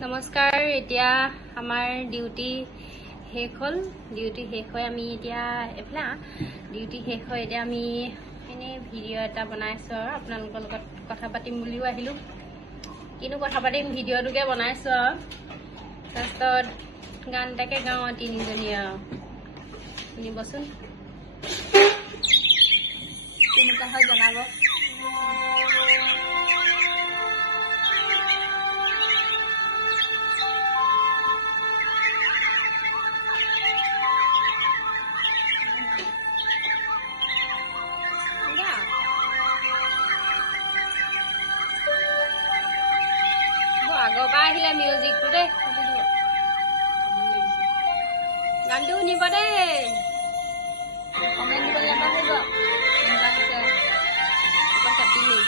নমস্কাৰ। এতিয়া আমাৰ ডিউটি শেষ হ'ল। ডিউটি শেষ হৈ আমি এতিয়া এফালে ডিউটি শেষ হৈ এতিয়া আমি এনেই ভিডিঅ' এটা বনাইছোঁ আৰু আপোনালোকৰ লগত কথা পাতিম বুলিও আহিলোঁ। কিনো কথা পাতিম, ভিডিঅ'টোকে বনাইছোঁ আৰু তাৰপিছত গান এটাকে গাওঁ আৰু তিনিজনীয়ে আৰু শুনিবচোন কেনেকুৱা হয় জনাব। আগৰ পৰা আহিলে মিউজিকটো দেই, গানটো শুনিব দেই, কমেণ্ট দিবলৈ নাপাহৰিব। কাটিমেই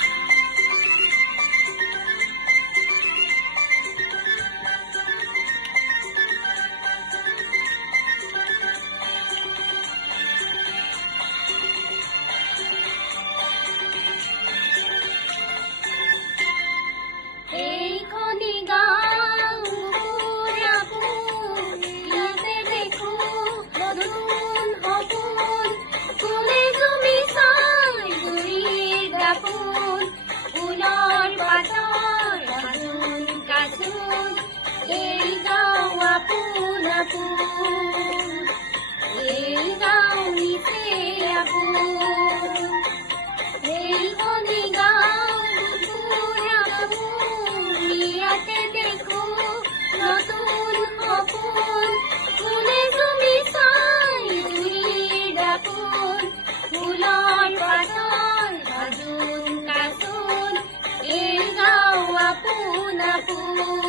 Apun